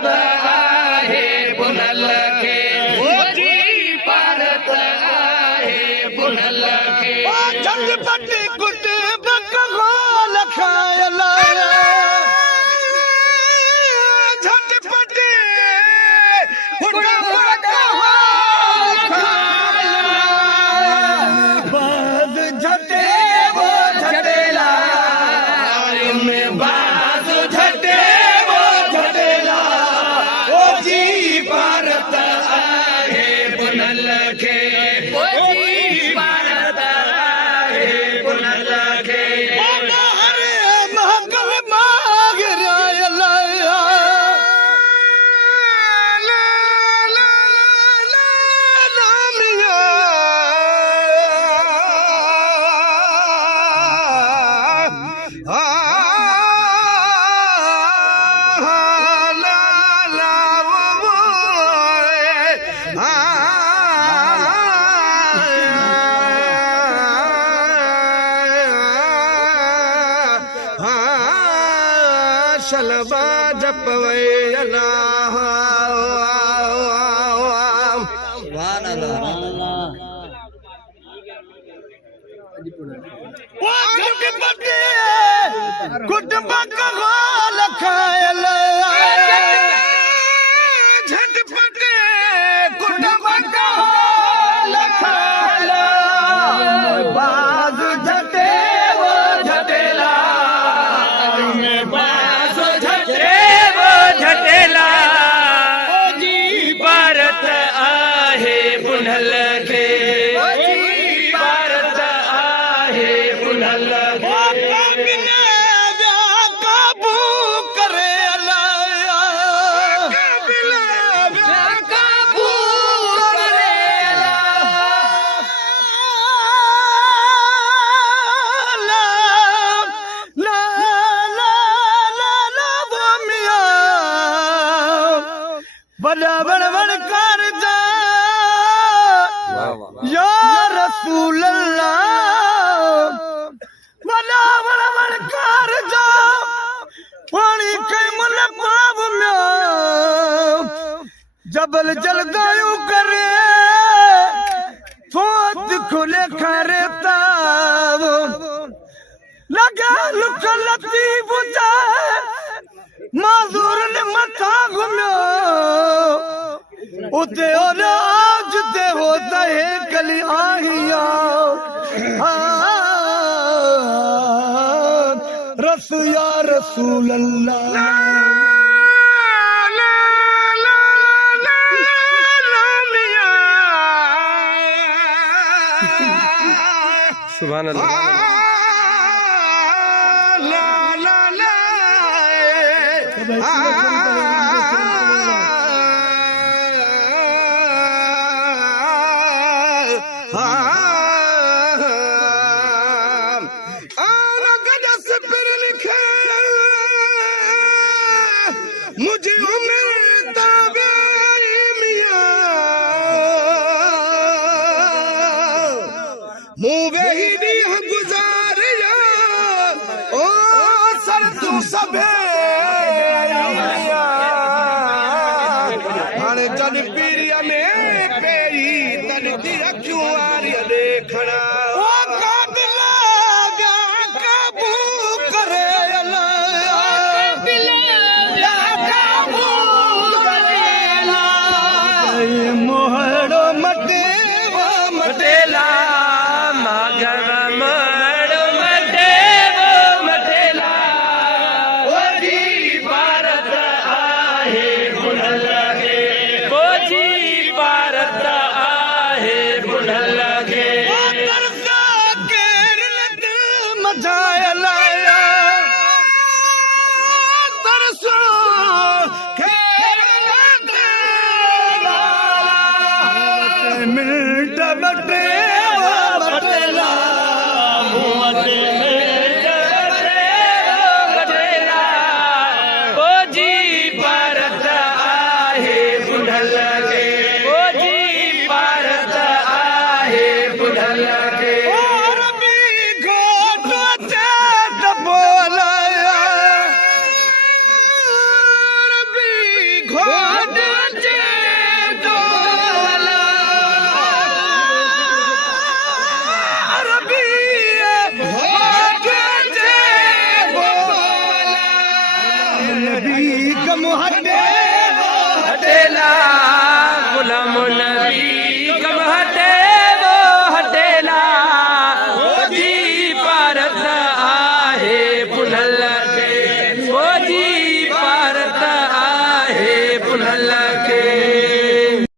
भारत आहे पुनल खे जी भारत आहे पुनल खे झटपट कुट बकवाल खायला झटपट कुट बकवाल खायला बाज झटे वो झटेला में बाज झटे वो झटेला ओ जी भारत आहे पुनल खे जी भारत आहे पुनल खे अरे महकल माग रायला ला ला ला रामिया ला ला वो शलबा जपवैला कुटुंब कहाल खायल झटपट कुटुंब कहाल खायल बाज झटे वो झटेला में बाज झटे वो झटेला ओ जी भारत आहे पुनल खे जी भारत आहे पुनल खे काबू करे काबू करेला बड़ा बड़ कर जा या रसूल अल्लाह बड़ा बड़ कर जा पानी के मन पाव में जबल जल गयो करे फोत खुले खरे ताव लगा लुकलती बुझा माजूर ने मथा घुम्यो उते और आज ते होता है कली आहिया रसू या रसूल अल्लाह सुभान अल्लाह मुझे उम्र ताबे मियां मुँह ही दिया गुजारिया ओ सर तू सबे हण जन पीरिया में पेरी तन दी रखियो आरिया देखना ओ काबिला काबू करे मोहड़ो मटेवा मटेला मागव मड़ मटे वो मटेला ओ खोल